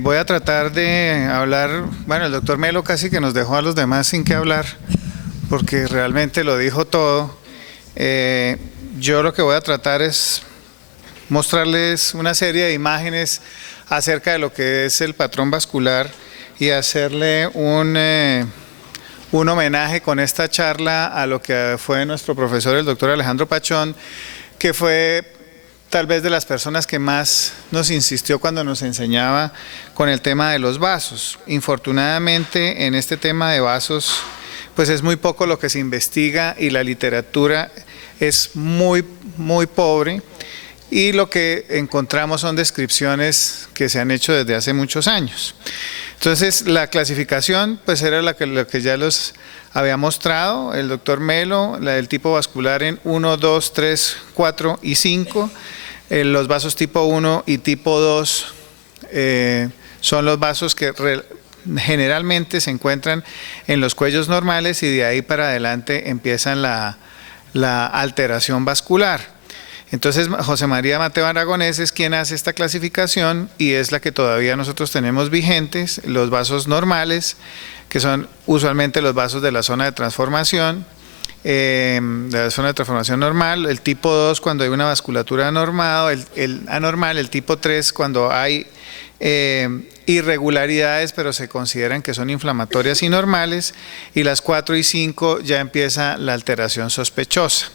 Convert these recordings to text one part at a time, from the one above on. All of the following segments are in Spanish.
Voy a tratar de hablar, bueno, el doctor Melo casi que nos dejó a los demás sin que hablar, porque realmente lo dijo todo. Yo lo que voy a tratar es mostrarles una serie de imágenes acerca de lo que es el patrón vascular y hacerle un homenaje con esta charla a lo que fue nuestro profesor, el doctor Alejandro Pachón, que fue tal vez de las personas que más nos insistió cuando nos enseñaba con el tema de los vasos. Infortunadamente, en este tema de vasos, pues es muy poco lo que se investiga y la literatura es muy pobre, y lo que encontramos son descripciones que se han hecho desde hace muchos años. Entonces, la clasificación pues era lo que ya los había mostrado el doctor Melo, la del tipo vascular en 1, 2, 3, 4 y 5. Los vasos tipo 1 y tipo 2 son los vasos que generalmente se encuentran en los cuellos normales, y de ahí para adelante empiezan la alteración vascular. Entonces, José María Mateo Aragonés es quien hace esta clasificación y es la que todavía nosotros tenemos vigentes: los vasos normales, que son usualmente los vasos de la zona de transformación, normal, el tipo 2 cuando hay una vasculatura anormal, el anormal, el tipo 3 cuando hay irregularidades pero se consideran que son inflamatorias y normales, y las 4 y 5 ya empieza la alteración sospechosa.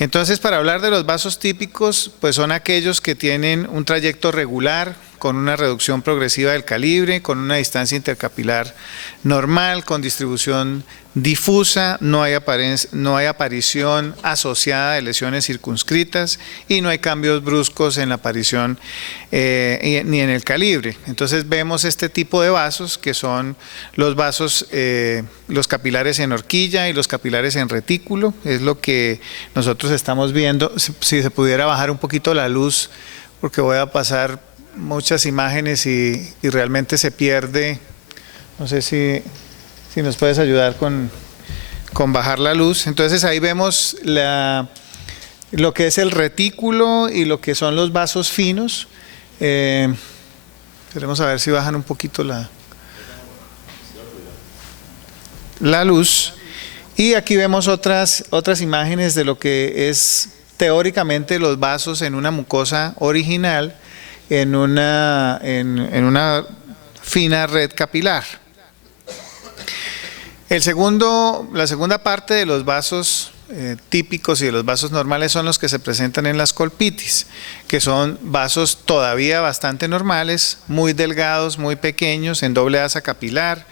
Entonces, para hablar de los vasos típicos, pues son aquellos que tienen un trayecto regular, con una reducción progresiva del calibre, con una distancia intercapilar normal, con distribución difusa, no hay aparición asociada de lesiones circunscritas y no hay cambios bruscos en la aparición ni en el calibre. Entonces vemos este tipo de vasos, que son los vasos, los capilares en horquilla y los capilares en retículo, es lo que nosotros estamos viendo. Si se pudiera bajar un poquito la luz, porque voy a pasar muchas imágenes y realmente se pierde. No sé si nos puedes ayudar con bajar la luz. Entonces ahí vemos lo que es el retículo y lo que son los vasos finos. Queremos ver si bajan un poquito la luz. Y aquí vemos otras imágenes de lo que es teóricamente los vasos en una mucosa original, en una fina red capilar. La segunda parte de los vasos típicos y de los vasos normales son los que se presentan en las colpitis, que son vasos todavía bastante normales, muy delgados, muy pequeños, en doble asa capilar.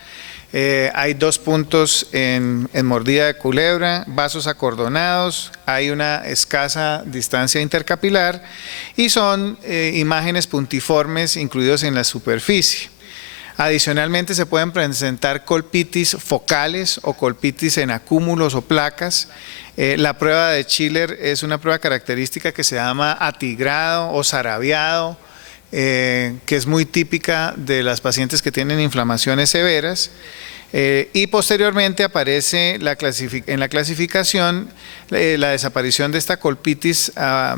Hay 2 puntos en mordida de culebra, vasos acordonados, hay una escasa distancia intercapilar y son imágenes puntiformes incluidos en la superficie. Adicionalmente se pueden presentar colpitis focales o colpitis en acúmulos o placas. La prueba de Schiller es una prueba característica que se llama atigrado o sarabiado, que es muy típica de las pacientes que tienen inflamaciones severas. Y posteriormente aparece en la clasificación la desaparición de esta colpitis a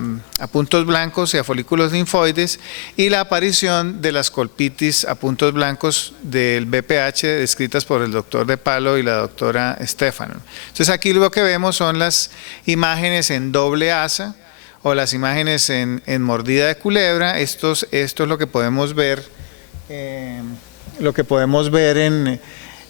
puntos blancos y a folículos linfoides, y la aparición de las colpitis a puntos blancos del BPH descritas por el doctor De Palo y la doctora Stefano. Entonces aquí lo que vemos son las imágenes en doble asa o las imágenes en mordida de culebra. Esto es lo que podemos ver,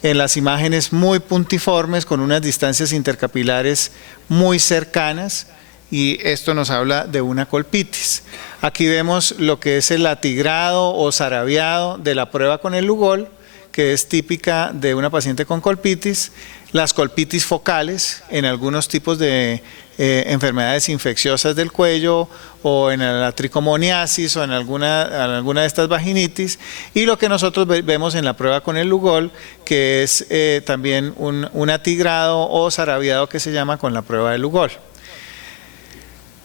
en las imágenes muy puntiformes con unas distancias intercapilares muy cercanas, y esto nos habla de una colpitis. Aquí vemos lo que es el atigrado o sarabiado de la prueba con el Lugol, que es típica de una paciente con colpitis. Las colpitis focales en algunos tipos de enfermedades infecciosas del cuello, o en la tricomoniasis, o en alguna de estas vaginitis, y lo que nosotros vemos en la prueba con el Lugol, que es también un atigrado o sarabiado que se llama con la prueba de Lugol.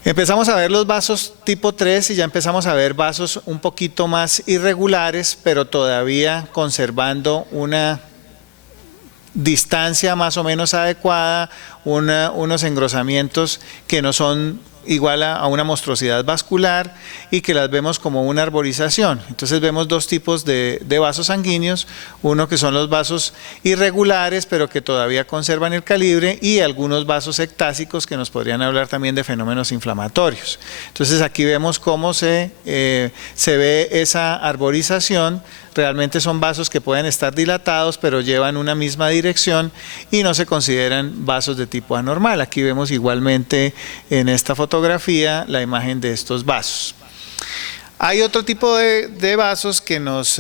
Empezamos a ver los vasos tipo 3 y ya empezamos a ver vasos un poquito más irregulares, pero todavía conservando una distancia más o menos adecuada, unos engrosamientos que no son igual a una monstruosidad vascular y que las vemos como una arborización. Entonces vemos dos tipos de vasos sanguíneos, uno que son los vasos irregulares pero que todavía conservan el calibre, y algunos vasos ectásicos que nos podrían hablar también de fenómenos inflamatorios. Entonces aquí vemos cómo se ve esa arborización. Realmente son vasos que pueden estar dilatados pero llevan una misma dirección y no se consideran vasos de tipo anormal. Aquí vemos igualmente en esta fotografía la imagen de estos vasos. Hay otro tipo de vasos que nos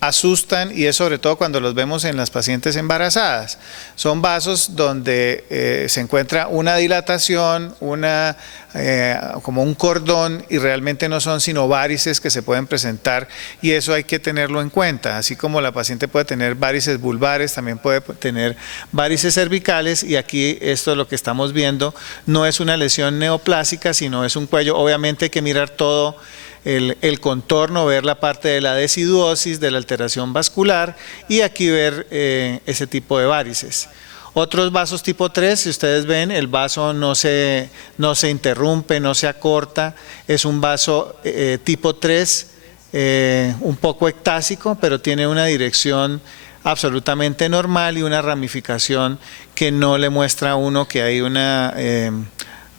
asustan, y es sobre todo cuando los vemos en las pacientes embarazadas. Son vasos donde se encuentra una dilatación, como un cordón, y realmente no son sino varices que se pueden presentar, y eso hay que tenerlo en cuenta. Así como la paciente puede tener varices vulvares, también puede tener varices cervicales, y aquí esto es lo que estamos viendo. No es una lesión neoplásica, sino es un cuello. Obviamente hay que mirar todo el contorno, ver la parte de la deciduosis, de la alteración vascular, y aquí ver ese tipo de varices. Otros vasos tipo 3, si ustedes ven, el vaso no se interrumpe, no se acorta, es un vaso tipo 3, un poco ectásico, pero tiene una dirección absolutamente normal y una ramificación que no le muestra a uno que hay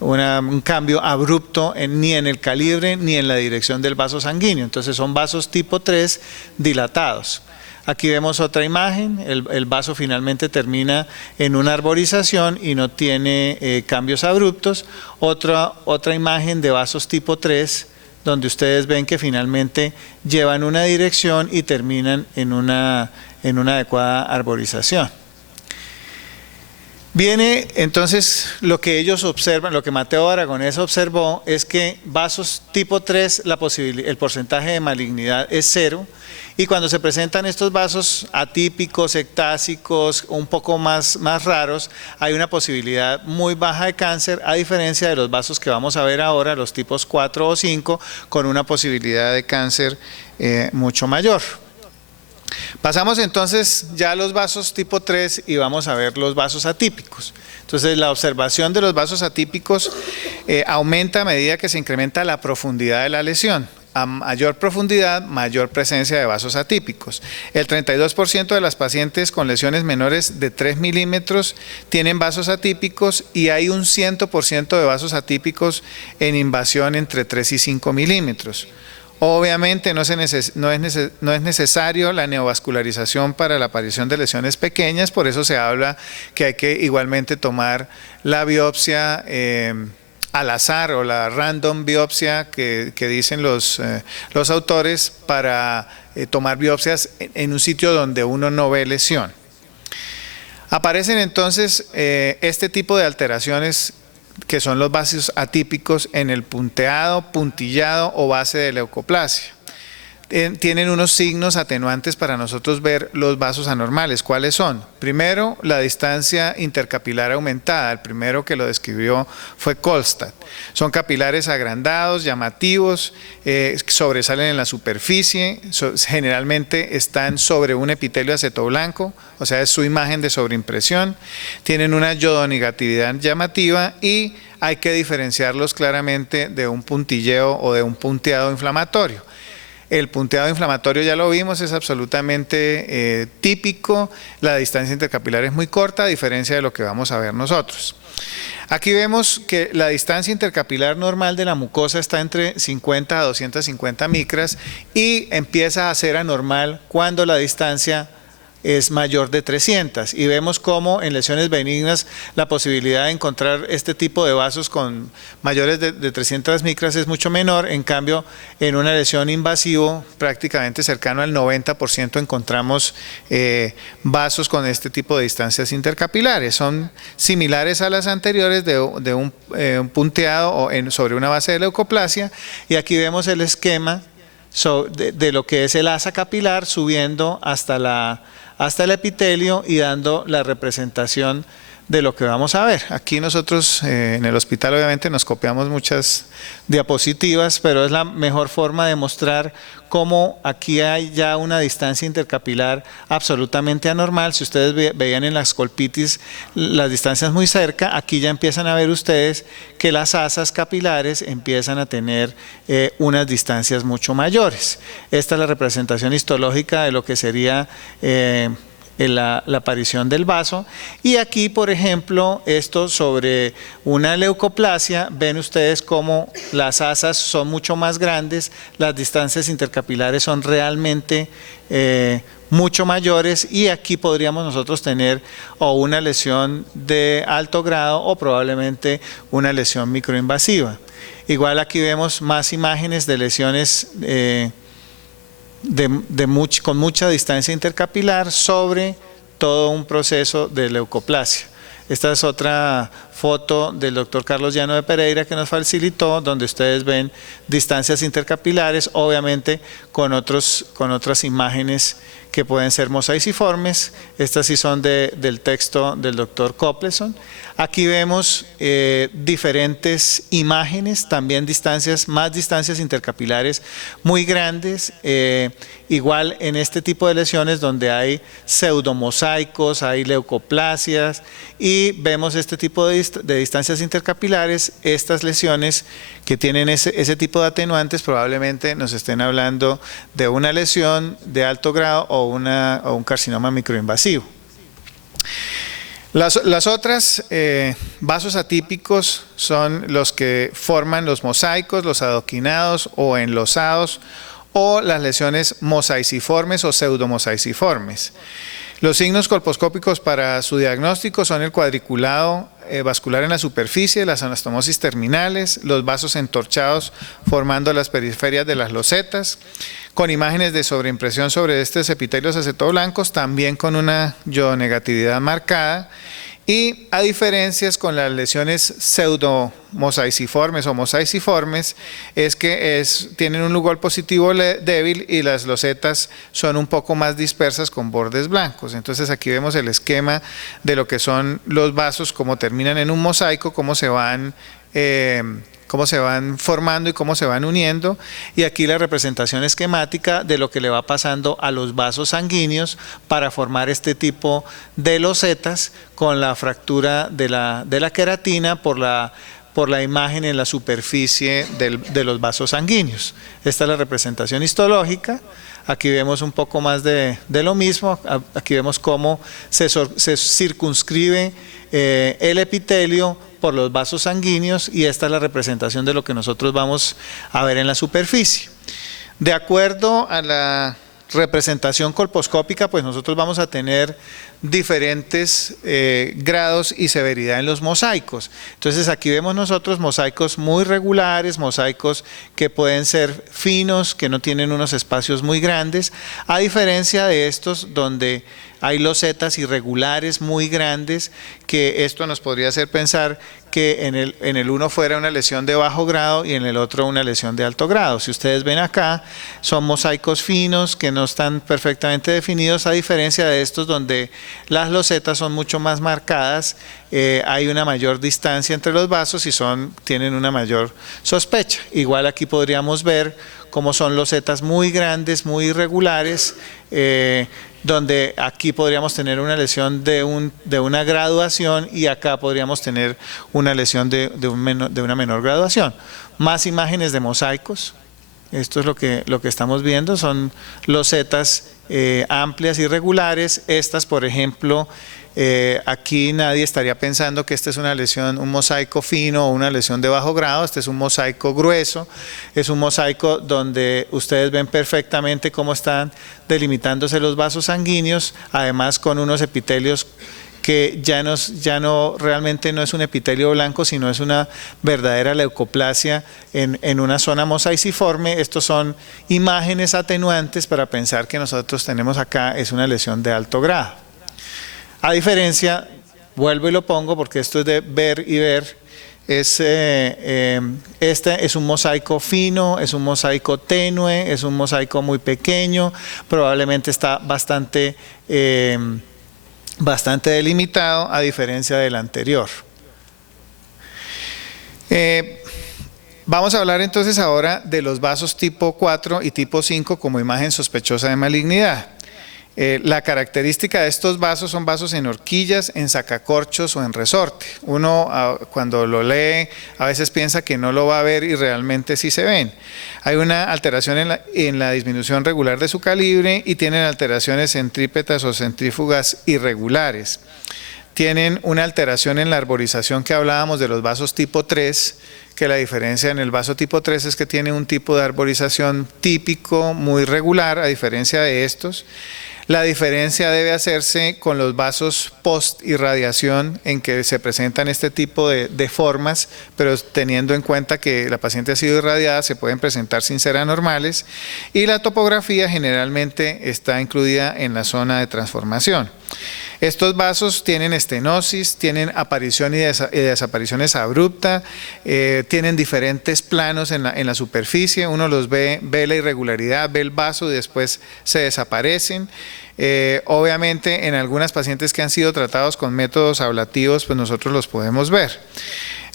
un cambio abrupto ni en el calibre ni en la dirección del vaso sanguíneo. Entonces son vasos tipo 3 dilatados. Aquí vemos otra imagen, el vaso finalmente termina en una arborización y no tiene cambios abruptos. Otra imagen de vasos tipo 3, donde ustedes ven que finalmente llevan una dirección y terminan en una adecuada arborización. Viene entonces lo que ellos observan, lo que Mateo Aragonés observó, es que vasos tipo 3, el porcentaje de malignidad es 0, y cuando se presentan estos vasos atípicos, ectásicos, un poco más raros, hay una posibilidad muy baja de cáncer, a diferencia de los vasos que vamos a ver ahora, los tipos 4 o 5, con una posibilidad de cáncer mucho mayor. Pasamos entonces ya a los vasos tipo 3 y vamos a ver los vasos atípicos. Entonces la observación de los vasos atípicos aumenta a medida que se incrementa la profundidad de la lesión. A mayor profundidad, mayor presencia de vasos atípicos. El 32% de las pacientes con lesiones menores de 3 milímetros tienen vasos atípicos, y hay un 100% de vasos atípicos en invasión entre 3 y 5 milímetros. Obviamente no es necesario la neovascularización para la aparición de lesiones pequeñas, por eso se habla que hay que igualmente tomar la biopsia al azar, o la random biopsia que dicen los autores, para tomar biopsias en un sitio donde uno no ve lesión. Aparecen entonces este tipo de alteraciones que son los vasos atípicos en el punteado, puntillado o base de leucoplasia. Tienen unos signos atenuantes para nosotros ver los vasos anormales. ¿Cuáles son? Primero, la distancia intercapilar aumentada. El primero que lo describió fue Kolstad. Son capilares agrandados, llamativos, sobresalen en la superficie, generalmente están sobre un epitelio acetoblanco, o sea, es su imagen de sobreimpresión. Tienen una yodonegatividad llamativa, y hay que diferenciarlos claramente de un puntilleo o de un punteado inflamatorio. El punteado inflamatorio ya lo vimos, es absolutamente típico. La distancia intercapilar es muy corta, a diferencia de lo que vamos a ver nosotros. Aquí vemos que la distancia intercapilar normal de la mucosa está entre 50 a 250 micras y empieza a ser anormal cuando la distancia es mayor de 300, y vemos cómo en lesiones benignas la posibilidad de encontrar este tipo de vasos con mayores de 300 micras es mucho menor. En cambio, en una lesión invasivo prácticamente cercano al 90% encontramos vasos con este tipo de distancias intercapilares. Son similares a las anteriores de un punteado sobre una base de leucoplasia, y aquí vemos el esquema de lo que es el asa capilar subiendo hasta el epitelio y dando la representación de lo que vamos a ver. Aquí nosotros en el hospital obviamente nos copiamos muchas diapositivas, pero es la mejor forma de mostrar cómo aquí hay ya una distancia intercapilar absolutamente anormal. Si ustedes veían en las colpitis las distancias muy cerca, aquí ya empiezan a ver ustedes que las asas capilares empiezan a tener unas distancias mucho mayores. Esta es la representación histológica de lo que sería la aparición del vaso. Y aquí, por ejemplo, esto sobre una leucoplasia, ven ustedes cómo las asas son mucho más grandes, las distancias intercapilares son realmente mucho mayores, y aquí podríamos nosotros tener o una lesión de alto grado o probablemente una lesión microinvasiva. Igual aquí vemos más imágenes de lesiones con mucha distancia intercapilar sobre todo un proceso de leucoplasia. Esta es otra foto del doctor Carlos Llano de Pereira que nos facilitó, donde ustedes ven distancias intercapilares, obviamente con otras imágenes que pueden ser mosaiciformes. Estas sí son del texto del doctor Copleson. Aquí vemos diferentes imágenes, también más distancias intercapilares muy grandes, igual en este tipo de lesiones donde hay pseudomosaicos, hay leucoplasias, y vemos este tipo de distancias intercapilares. Estas lesiones que tienen ese tipo de atenuantes probablemente nos estén hablando de una lesión de alto grado o un carcinoma microinvasivo. Las otras vasos atípicos son los que forman los mosaicos, los adoquinados o enlosados, o las lesiones mosaiciformes o pseudomosaiciformes. Los signos colposcópicos para su diagnóstico son el cuadriculado vascular en la superficie, las anastomosis terminales, los vasos entorchados formando las periferias de las losetas, con imágenes de sobreimpresión sobre estos epitelios acetoblancos, también con una iodo-negatividad marcada. Y a diferencias con las lesiones pseudomosaiciformes o mosaiciformes, es que tienen un lugar positivo débil y las losetas son un poco más dispersas con bordes blancos. Entonces aquí vemos el esquema de lo que son los vasos, cómo terminan en un mosaico, cómo se van formando y cómo se van uniendo, y aquí la representación esquemática de lo que le va pasando a los vasos sanguíneos para formar este tipo de losetas con la fractura de la queratina por la imagen en la superficie de los vasos sanguíneos. Esta es la representación histológica. Aquí vemos un poco más de lo mismo. Aquí vemos cómo se circunscribe el epitelio por los vasos sanguíneos, y esta es la representación de lo que nosotros vamos a ver en la superficie. De acuerdo a la representación colposcópica, pues nosotros vamos a tener diferentes grados y severidad en los mosaicos. Entonces aquí vemos nosotros mosaicos muy regulares, mosaicos que pueden ser finos, que no tienen unos espacios muy grandes, a diferencia de estos donde hay losetas irregulares muy grandes, que esto nos podría hacer pensar que en el uno fuera una lesión de bajo grado y en el otro una lesión de alto grado. Si ustedes ven acá, son mosaicos finos que no están perfectamente definidos, a diferencia de estos donde las losetas son mucho más marcadas, hay una mayor distancia entre los vasos y tienen una mayor sospecha. Igual aquí podríamos ver cómo son losetas muy grandes, muy irregulares, donde aquí podríamos tener una lesión de una graduación, y acá podríamos tener una lesión de una menor graduación. Más imágenes de mosaicos. Esto es lo que estamos viendo, son losetas amplias y regulares. Estas, por ejemplo, aquí nadie estaría pensando que esta es una lesión, un mosaico fino o una lesión de bajo grado. Este es un mosaico grueso, es un mosaico donde ustedes ven perfectamente cómo están delimitándose los vasos sanguíneos, además con unos epitelios que ya no realmente no es un epitelio blanco, sino es una verdadera leucoplasia en una zona mosaiciforme. Estos son imágenes atenuantes para pensar que nosotros tenemos acá es una lesión de alto grado. A diferencia, vuelvo y lo pongo porque esto es de ver y ver, este es un mosaico fino, es un mosaico tenue, es un mosaico muy pequeño, probablemente está bastante bastante delimitado a diferencia del anterior. Vamos a hablar entonces ahora de los vasos tipo 4 y tipo 5 como imagen sospechosa de malignidad. La característica de estos vasos son vasos en horquillas, en sacacorchos o en resorte. Uno cuando lo lee a veces piensa que no lo va a ver y realmente sí se ven. Hay una alteración en la disminución regular de su calibre y tienen alteraciones centrípetas o centrífugas irregulares. Tienen una alteración en la arborización que hablábamos de los vasos tipo 3, que la diferencia en el vaso tipo 3 es que tiene un tipo de arborización típico, muy regular, a diferencia de estos. La diferencia debe hacerse con los vasos post-irradiación en que se presentan este tipo de formas, pero teniendo en cuenta que la paciente ha sido irradiada, se pueden presentar sin ser anormales, y la topografía generalmente está incluida en la zona de transformación. Estos vasos tienen estenosis, tienen aparición y desapariciones abruptas, tienen diferentes planos en la superficie, uno los ve la irregularidad, ve el vaso y después se desaparecen. Obviamente en algunas pacientes que han sido tratados con métodos ablativos, pues nosotros los podemos ver.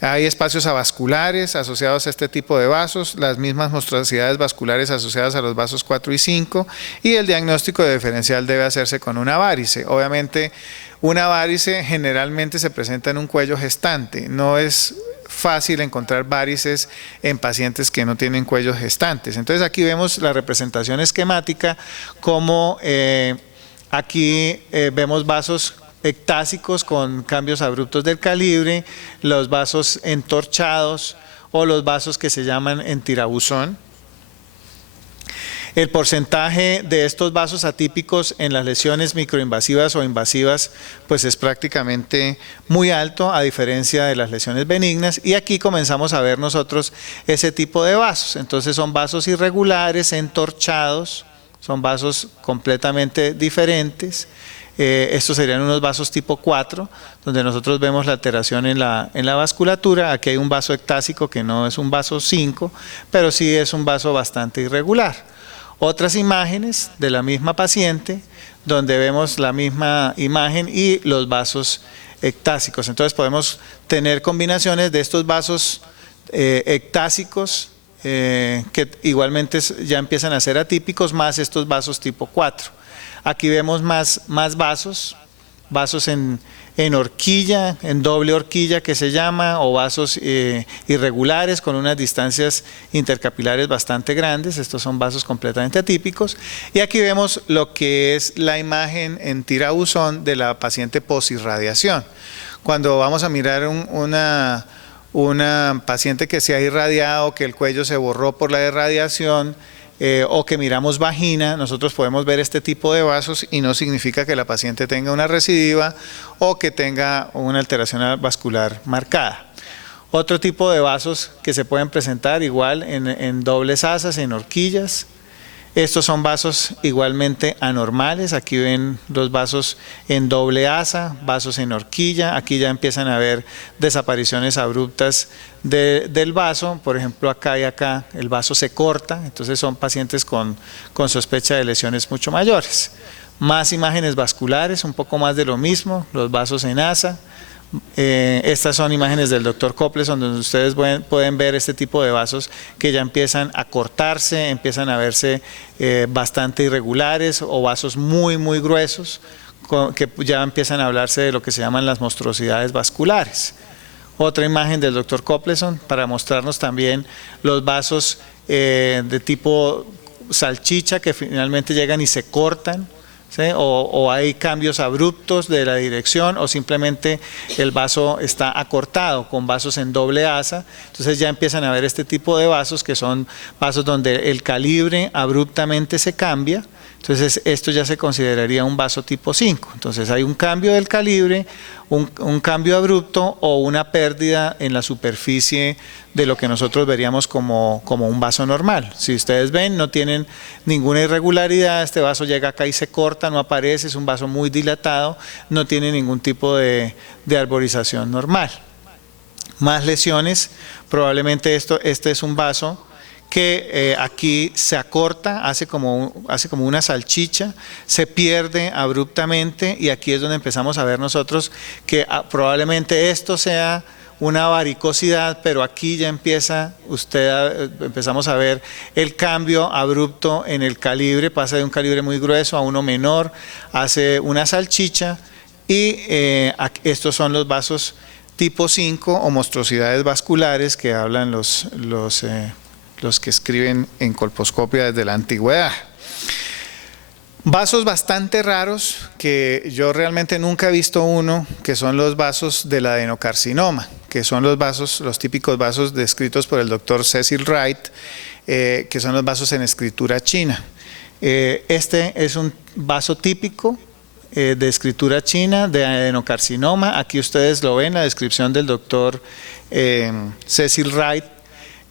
Hay espacios avasculares asociados a este tipo de vasos, las mismas monstruosidades vasculares asociadas a los vasos 4 y 5, y el diagnóstico de diferencial debe hacerse con una varice. Obviamente, una varice generalmente se presenta en un cuello gestante, no es fácil encontrar varices en pacientes que no tienen cuellos gestantes. Entonces aquí vemos la representación esquemática como aquí vemos vasos ectásicos con cambios abruptos del calibre, los vasos entorchados o los vasos que se llaman en tirabuzón. El porcentaje de estos vasos atípicos en las lesiones microinvasivas o invasivas pues es prácticamente muy alto a diferencia de las lesiones benignas, y aquí comenzamos a ver nosotros ese tipo de vasos. Entonces son vasos irregulares, entorchados, son vasos completamente diferentes. Estos serían unos vasos tipo 4, donde nosotros vemos la alteración en la vasculatura. Aquí hay un vaso ectásico que no es un vaso 5, pero sí es un vaso bastante irregular. Otras imágenes de la misma paciente, donde vemos la misma imagen y los vasos ectásicos. Entonces podemos tener combinaciones de estos vasos ectásicos, que igualmente ya empiezan a ser atípicos, más estos vasos tipo 4. Aquí vemos más vasos en horquilla, en doble horquilla que se llama, o vasos irregulares con unas distancias intercapilares bastante grandes. Estos son vasos completamente atípicos. Y aquí vemos lo que es la imagen en tirabuzón de la paciente posirradiación. Cuando vamos a mirar una paciente que se ha irradiado, que el cuello se borró por la irradiación, o que miramos vagina, nosotros podemos ver este tipo de vasos y no significa que la paciente tenga una recidiva o que tenga una alteración vascular marcada. Otro tipo de vasos que se pueden presentar igual en dobles asas, en horquillas. Estos son vasos igualmente anormales. Aquí ven los vasos en doble asa, vasos en horquilla. Aquí ya empiezan a haber desapariciones abruptas del vaso. Por ejemplo, acá y acá el vaso se corta. Entonces son pacientes con sospecha de lesiones mucho mayores. Más imágenes vasculares, un poco más de lo mismo, los vasos en asa. Estas son imágenes del doctor Copleson, donde ustedes pueden ver este tipo de vasos que ya empiezan a cortarse, empiezan a verse bastante irregulares, o vasos muy gruesos, que ya empiezan a hablarse de lo que se llaman las monstruosidades vasculares. Otra imagen del doctor Copleson para mostrarnos también los vasos de tipo salchicha que finalmente llegan y se cortan. ¿Sí? O hay cambios abruptos de la dirección, o simplemente el vaso está acortado con vasos en doble asa. Entonces ya empiezan a ver este tipo de vasos, que son vasos donde el calibre abruptamente se cambia. Entonces esto ya se consideraría un vaso tipo 5. Entonces hay un cambio del calibre, un cambio abrupto o una pérdida en la superficie de lo que nosotros veríamos como un vaso normal. Si ustedes ven, no tienen ninguna irregularidad, este vaso llega acá y se corta, no aparece, es un vaso muy dilatado, no tiene ningún tipo de arborización normal. Más lesiones, probablemente este es un vaso que aquí se acorta, hace como una salchicha, se pierde abruptamente y aquí es donde empezamos a ver nosotros que probablemente esto sea una varicosidad, pero aquí ya empezamos a ver el cambio abrupto en el calibre, pasa de un calibre muy grueso a uno menor, hace una salchicha y estos son los vasos tipo 5 o monstruosidades vasculares que hablan los que escriben en colposcopia desde la antigüedad. Vasos bastante raros que yo realmente nunca he visto uno, que son los vasos del adenocarcinoma, que son los típicos vasos descritos por el doctor Cecil Wright, que son los vasos en escritura china. Este es un vaso típico de escritura china de adenocarcinoma. Aquí ustedes lo ven, la descripción del doctor Cecil Wright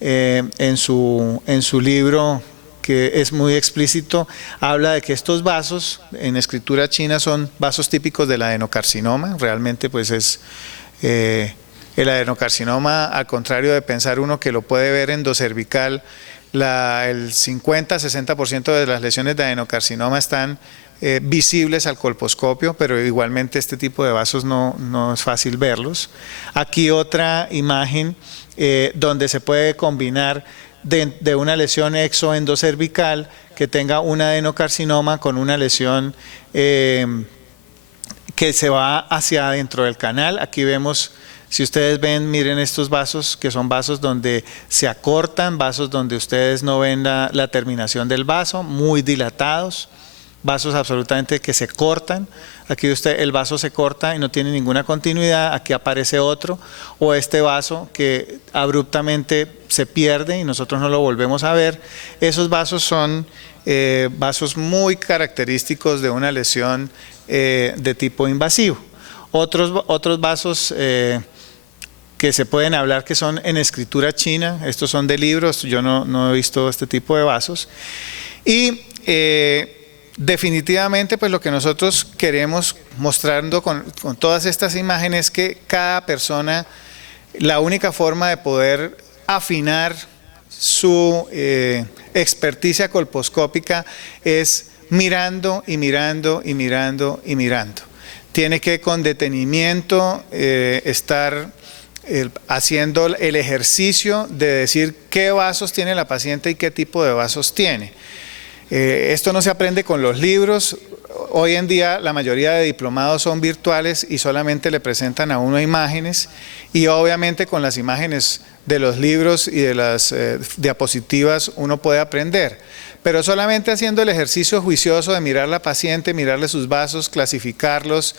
en su libro, que es muy explícito, habla de que estos vasos en escritura china son vasos típicos del adenocarcinoma. Realmente pues es el adenocarcinoma, al contrario de pensar uno que lo puede ver endocervical, el 50-60% de las lesiones de adenocarcinoma están visibles al colposcopio, pero igualmente este tipo de vasos no es fácil verlos. Aquí otra imagen donde se puede combinar de una lesión exoendocervical que tenga un adenocarcinoma con una lesión que se va hacia adentro del canal. Aquí vemos, si ustedes ven, miren estos vasos, que son vasos donde se acortan, vasos donde ustedes no ven la terminación del vaso, muy dilatados, vasos absolutamente que se cortan. Aquí el vaso se corta y no tiene ninguna continuidad, aquí aparece otro, o este vaso que abruptamente se pierde y nosotros no lo volvemos a ver. Esos vasos son vasos muy característicos de una lesión de tipo invasivo. Otros vasos que se pueden hablar que son en escritura china, estos son de libros, yo no he visto este tipo de vasos. Y definitivamente pues lo que nosotros queremos mostrando con todas estas imágenes es que cada persona, la única forma de poder afinar su experticia colposcópica es mirando y mirando y mirando y mirando. Tiene que con detenimiento estar haciendo el ejercicio de decir qué vasos tiene la paciente y qué tipo de vasos tiene. Esto no se aprende con los libros. Hoy en día la mayoría de diplomados son virtuales y solamente le presentan a uno imágenes, y obviamente con las imágenes de los libros y de las diapositivas uno puede aprender, pero solamente haciendo el ejercicio juicioso de mirar a la paciente, mirarle sus vasos, clasificarlos,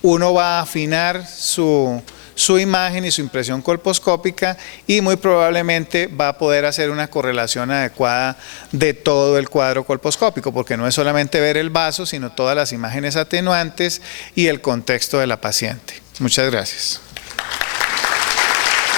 uno va a afinar su imagen y su impresión colposcópica y muy probablemente va a poder hacer una correlación adecuada de todo el cuadro colposcópico, porque no es solamente ver el vaso, sino todas las imágenes atenuantes y el contexto de la paciente. Muchas gracias.